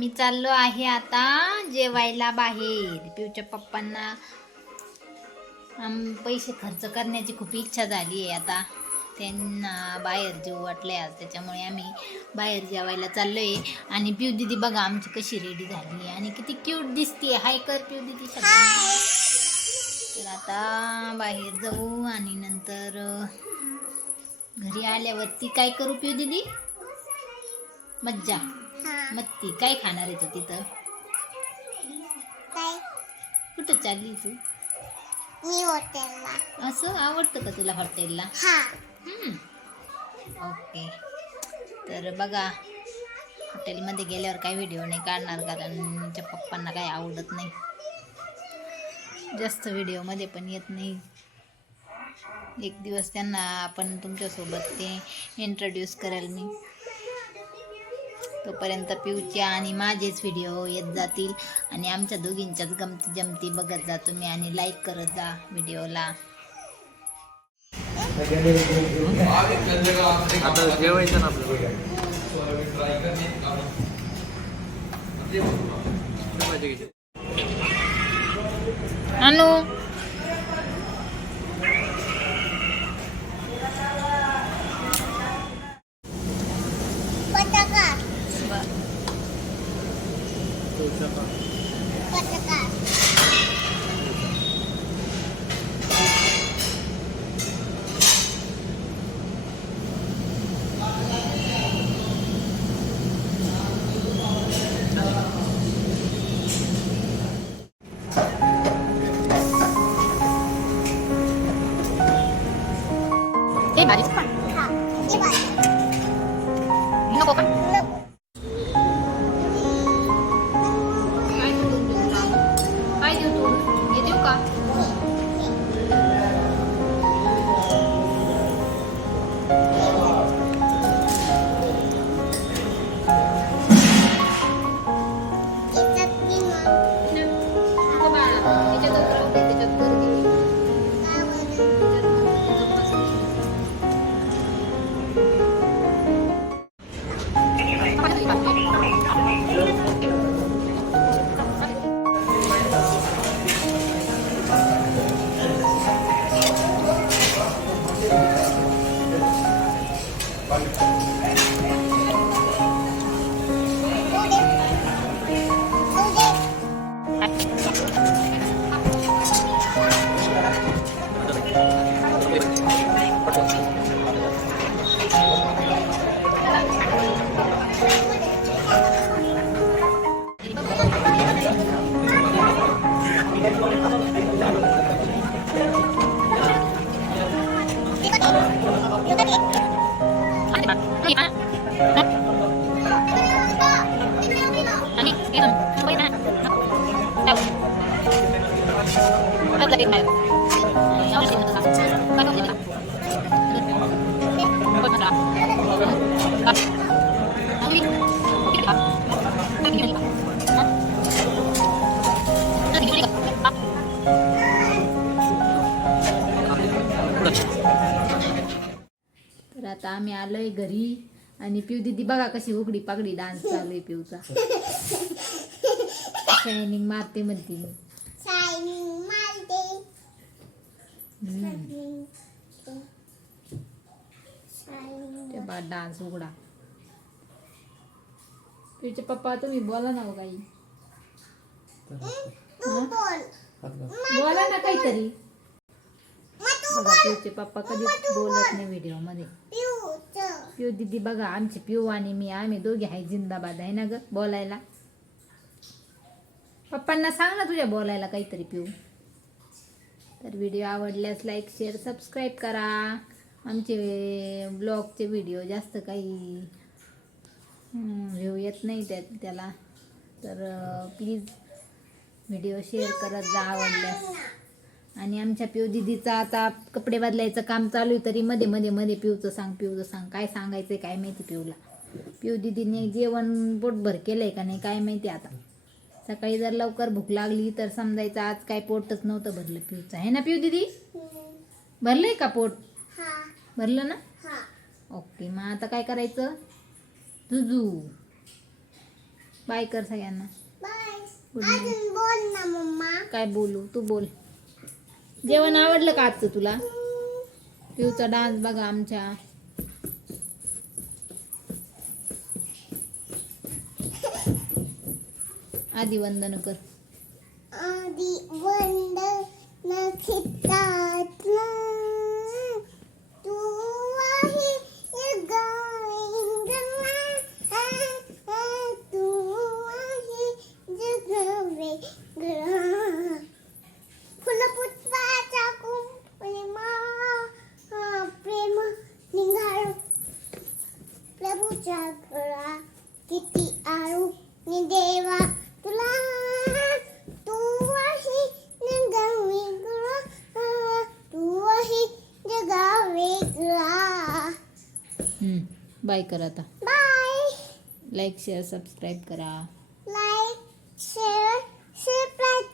आम्ही चाललो आहे आता जेवायला बाहेर. पिऊच्या पप्पांना पैसे खर्च करण्याची खूप इच्छा झाली आहे आता. त्यांना बाहेर जेवू वाटलंय आज, त्याच्यामुळे आम्ही बाहेर जेवायला चाललोय. आणि पिऊ दीदी बघा आमची कशी रेडी झाली आणि किती क्यूट दिसते. हाय कर पिऊ दीदी सगळ्यांना. तर आता बाहेर जाऊ आणि नंतर घरी आल्यावरती काय करू पिऊ दीदी? मज्जा मत्ती. काय खाणार आहे तू तिथं? कुठं चालली तू? मी हॉटेलला. असं आवडतं का तुला हॉटेलला? ओके. तर बघा हॉटेलमध्ये गेल्यावर काही व्हिडिओ नाही काढणार, कारण माझ्या पप्पांना काही आवडत नाही, जास्त व्हिडिओमध्ये पण येत नाही. एक दिवस त्यांना आपण तुमच्यासोबत ते इंट्रोड्यूस करेल मी. तोपर्यंत पिऊच्या आणि माझेच व्हिडिओ येत जातील आणि आमच्या दोघींच्याच गमती जमती बघत जा तुम्ही आणि लाईक करत जा व्हिडिओला. आता जेवायचं ना अनु हे भाजी नको का? काय देऊ तू? हे देऊ का? तर आता आम्ही आलोय घरी आणि पिऊ दीदी बघा कशी उघडी पागडी डान्स चालू आहे पिऊचा. शायनिंग मारते म्हणते मी. डान्स उघडा. पिऊचे पप्पा तुम्ही बोला ना काही, बोला ना काहीतरी. बघा पिऊचे पप्पा कधीच बोलत नाही व्हिडिओ मध्ये. पिऊ दीदी बघा आमची पिऊ आणि मी आम्ही दोघे आहे जिंदाबाद आहे ना ग बोलायला. पप्पांना सांग ना तुझ्या बोलायला काहीतरी पिऊ. तर व्हिडिओ आवडल्यास लाईक शेअर सबस्क्राईब करा. आमचे ब्लॉगचे व्हिडिओ जास्त काही व्ह्यू येत नाही त्याला, तर प्लीज व्हिडिओ शेअर करत जा आवडल्यास. आणि आमच्या पिऊ दीदीचा आता कपडे बदलायचं काम चालू आहे, तरी मध्ये मध्ये मध्ये पिऊचं सांग काय सांगायचं काय माहिती पिऊला. पिऊ दीदीने जेवण पोटभर केलंय का नाही काय माहिती. आता सकाळी जर लवकर भूक लागली तर समजायचं आज काय पोटच नव्हतं भरलं पिऊचं, आहे ना पिऊ दीदी? भरलंय का पोट? भरलं ना? ओके. मग आता काय करायचं? जुजू बाय कर सगळ्यांना. बाय. Good night. अजून बोल ना मम्मा. काय बोलू, तू बोल. जेवण आवडलं का आजचं तुला? पिऊचा डान्स बघा आमच्या. आधी वंदन कर. आधी वंदन खितातला तू आहे जगावेगळा, तू आहे जगावेगळा. फुलपुष्पाचा कुंपणमा प्रेम निघालो प्रभूच्या गळा. किती आळू नि देवा तुला, तू आहे जगा वेगळा, तू आहे जगा वेगळा. बाय कर आता. बाय. लाईक शेअर सबस्क्राईब करा. Like share subscribe